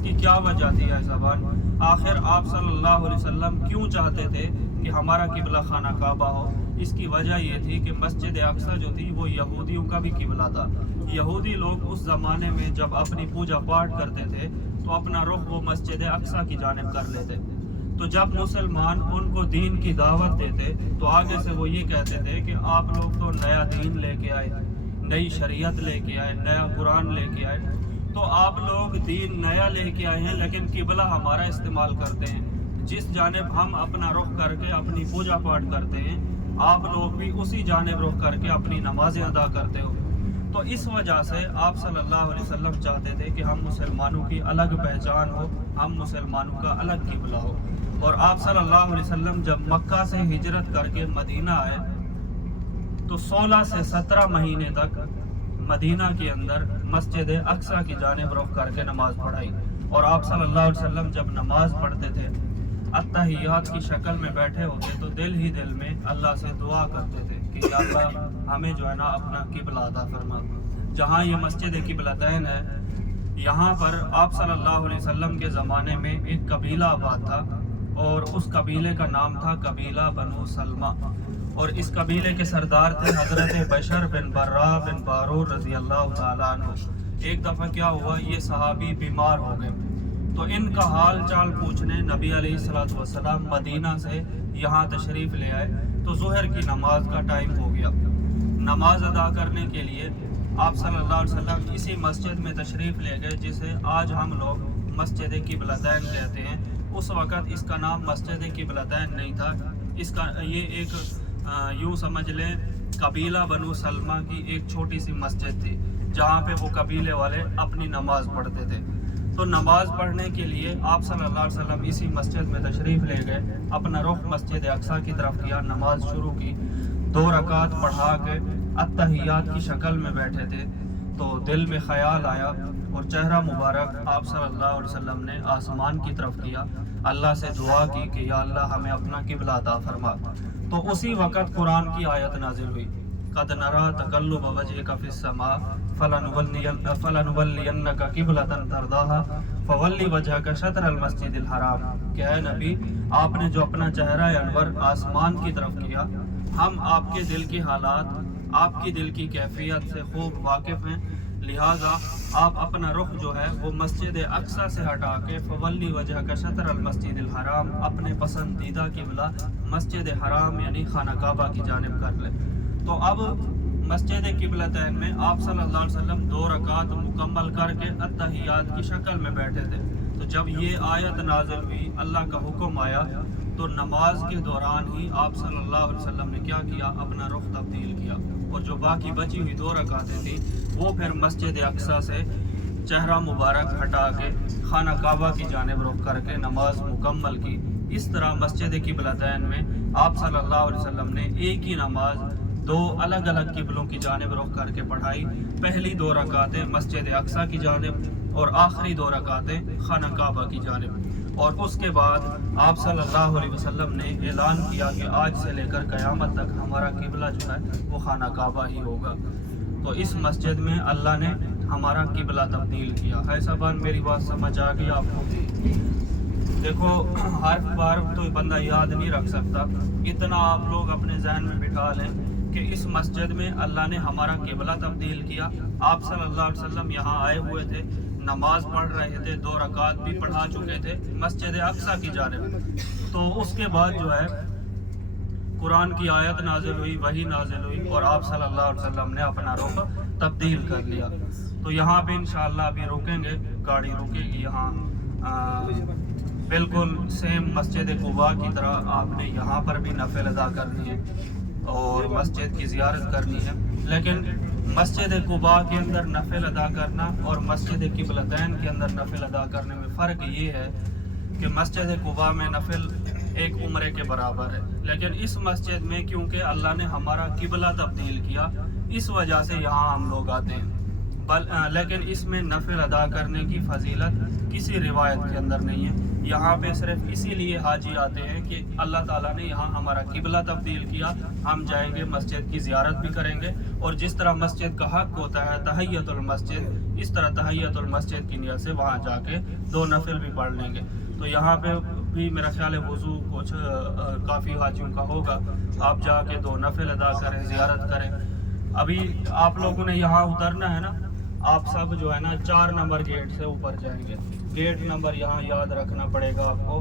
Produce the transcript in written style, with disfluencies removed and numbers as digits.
اس کی کیا وجہ تھی ہے زبان؟ آخر آپ صلی اللہ علیہ وسلم کیوں چاہتے تھے کہ ہمارا قبلہ خانہ کعبہ ہو؟ اس کی وجہ یہ تھی کہ مسجد اقصی جو تھی وہ یہودیوں کا بھی قبلہ تھا۔ یہودی لوگ اس زمانے میں جب اپنی پوجا پاٹ کرتے تھے تو اپنا رخ وہ مسجد اقصی کی جانب کر لیتے۔ تو جب مسلمان ان کو دین کی دعوت دیتے تو آگے سے وہ یہ کہتے تھے کہ آپ لوگ تو نیا دین لے کے آئے، نئی شریعت لے کے آئے، نیا قرآن لے کے آئے، تو آپ لوگ دین نیا لے کے آئے ہیں لیکن قبلہ ہمارا استعمال کرتے ہیں۔ جس جانب ہم اپنا رخ کر کے اپنی پوجا پاٹ کرتے ہیں آپ لوگ بھی اسی جانب رخ کر کے اپنی نمازیں ادا کرتے ہو۔ تو اس وجہ سے آپ صلی اللہ علیہ وسلم چاہتے تھے کہ ہم مسلمانوں کی الگ پہچان ہو، ہم مسلمانوں کا الگ قبلہ ہو۔ اور آپ صلی اللہ علیہ وسلم جب مکہ سے ہجرت کر کے مدینہ آئے تو 16 سے 17 مہینے تک مدینہ کے اندر مسجد اقصی کی جانب رخ کر کے نماز پڑھائی۔ اور آپ صلی اللہ علیہ وسلم جب نماز پڑھتے تھے اتحیات کی شکل میں بیٹھے ہوتے تو دل ہی دل میں اللہ سے دعا کرتے تھے کہ یا اللہ ہمیں جو ہے نا اپنا قبلہ عطا فرما۔ جہاں یہ مسجد قبلتین ہے یہاں پر آپ صلی اللہ علیہ وسلم کے زمانے میں ایک قبیلہ آباد تھا اور اس قبیلے کا نام تھا قبیلہ بنو سلمہ، اور اس قبیلے کے سردار تھے حضرت بشر بن برا بن بارور رضی اللہ تعالیٰ عنہ۔ ایک دفعہ کیا ہوا، یہ صحابی بیمار ہو گئے تو ان کا حال چال پوچھنے نبی علیہ الصلوۃ والسلام مدینہ سے یہاں تشریف لے آئے تو ظہر کی نماز کا ٹائم ہو گیا۔ نماز ادا کرنے کے لیے آپ صلی اللہ علیہ وسلم اسی مسجد میں تشریف لے گئے جسے آج ہم لوگ مسجد قبلتین کہتے ہیں۔ اس وقت اس کا نام مسجد قبلتین نہیں تھا، اس کا یہ ایک یوں سمجھ لیں قبیلہ بنو سلمہ کی ایک چھوٹی سی مسجد تھی جہاں پہ وہ قبیلے والے اپنی نماز پڑھتے تھے۔ تو نماز پڑھنے کے لیے آپ صلی اللہ علیہ وسلم اسی مسجد میں تشریف لے گئے، اپنا رخ مسجد اقصی کی طرف کیا، نماز شروع کی، 2 رکعت پڑھا کے اتحیات کی شکل میں بیٹھے تھے تو دل میں خیال آیا اور چہرہ مبارک آپ صلی اللہ علیہ وسلم نے آسمان کی طرف کیا، اللہ سے دعا کی کہ یا اللہ ہمیں اپنا قبلہ عطا فرما۔ تو اسی وقت قرآن کی آیت نازل ہوئی، قد نرى تقلب وجهك في السماء فلنولينك قبلة ترضاها فول وجهك شطر المسجد الحرام، کہ اے نبی آپ نے جو اپنا چہرہ انور آسمان کی طرف کیا، ہم آپ کے دل کی حالات، آپ کی دل کی کیفیت سے خوب واقف ہیں، لہٰذا آپ اپنا رخ جو ہے وہ مسجد اقصی سے ہٹا کے فولی وجہ کا شطر المسجد الحرام، اپنے پسندیدہ قبلہ مسجد حرام یعنی خانہ کعبہ کی جانب کر لیں۔ تو اب مسجد قبلتین میں آپ صلی اللہ علیہ وسلم 2 رکعت مکمل کر کے اتحیات کی شکل میں بیٹھے تھے۔ تو جب یہ آیت نازل ہوئی، اللہ کا حکم آیا، تو نماز کے دوران ہی آپ صلی اللہ علیہ وسلم نے کیا کیا، اپنا رخ تبدیل کیا، اور جو باقی بچی ہوئی 2 رکعتیں تھیں وہ پھر مسجد اقصی سے چہرہ مبارک ہٹا کے خانہ کعبہ کی جانب رخ کر کے نماز مکمل کی۔ اس طرح مسجد قبلتین میں آپ صلی اللہ علیہ وسلم نے ایک ہی نماز 2 الگ الگ قبلوں کی جانب رخ کر کے پڑھائی، پہلی 2 رکعتیں مسجد اقصی کی جانب اور آخری 2 رکعتیں خانہ کعبہ کی جانب۔ اور اس کے بعد آپ صلی اللہ علیہ وسلم نے اعلان کیا کہ آج سے لے کر قیامت تک ہمارا قبلہ جو ہے وہ خانہ کعبہ ہی ہوگا۔ تو اس مسجد میں اللہ نے ہمارا قبلہ تبدیل کیا ہے۔ سبحان، میری بات سمجھ آ گئی آپ کو؟ دیکھو ہر بار تو بندہ یاد نہیں رکھ سکتا، اتنا آپ لوگ اپنے ذہن میں بٹھا لیں کہ اس مسجد میں اللہ نے ہمارا قبلہ تبدیل کیا۔ آپ صلی اللہ علیہ وسلم یہاں آئے ہوئے تھے، نماز پڑھ رہے تھے، 2 رکعت بھی پڑھا چکے تھے مسجد اقصی کی جانب۔ تو اس کے بعد جو ہے قرآن کی آیت نازل ہوئی، وحی نازل ہوئی، اور آپ صلی اللہ علیہ وسلم نے اپنا رخ تبدیل کر لیا۔ تو یہاں پہ انشاءاللہ ابھی رکیں گے، گاڑی رکے گی یہاں، بالکل سیم مسجد قباء کی طرح آپ نے یہاں پر بھی نفل ادا کرنی ہے اور مسجد کی زیارت کرنی ہے۔ لیکن مسجد قباء کے اندر نفل ادا کرنا اور مسجد قبلتین کے اندر نفل ادا کرنے میں فرق یہ ہے کہ مسجد قباء میں نفل ایک عمرے کے برابر ہے، لیکن اس مسجد میں کیونکہ اللہ نے ہمارا قبلہ تبدیل کیا اس وجہ سے یہاں ہم لوگ آتے ہیں۔ لیکن اس میں نفل ادا کرنے کی فضیلت کسی روایت کے اندر نہیں ہے، یہاں پہ صرف اسی لیے حاجی آتے ہیں کہ اللہ تعالیٰ نے یہاں ہمارا قبلہ تبدیل کیا، ہم جائیں گے مسجد کی زیارت بھی کریں گے، اور جس طرح مسجد کا حق ہوتا ہے تحیۃ المسجد، اس طرح تحیت المسجد کی نیت سے وہاں جا کے 2 نفل بھی پڑھ لیں گے. تو یہاں پہ بھی میرا خیال ہے وضو کچھ کافی حاجیوں کا ہوگا, آپ جا کے 2 نفل ادا کریں, زیارت کریں. ابھی آپ لوگوں نے یہاں اترنا ہے نا, آپ سب جو ہے نا 4 نمبر گیٹ سے اوپر جائیں گے. گیٹ نمبر یہاں یاد رکھنا پڑے گا آپ کو.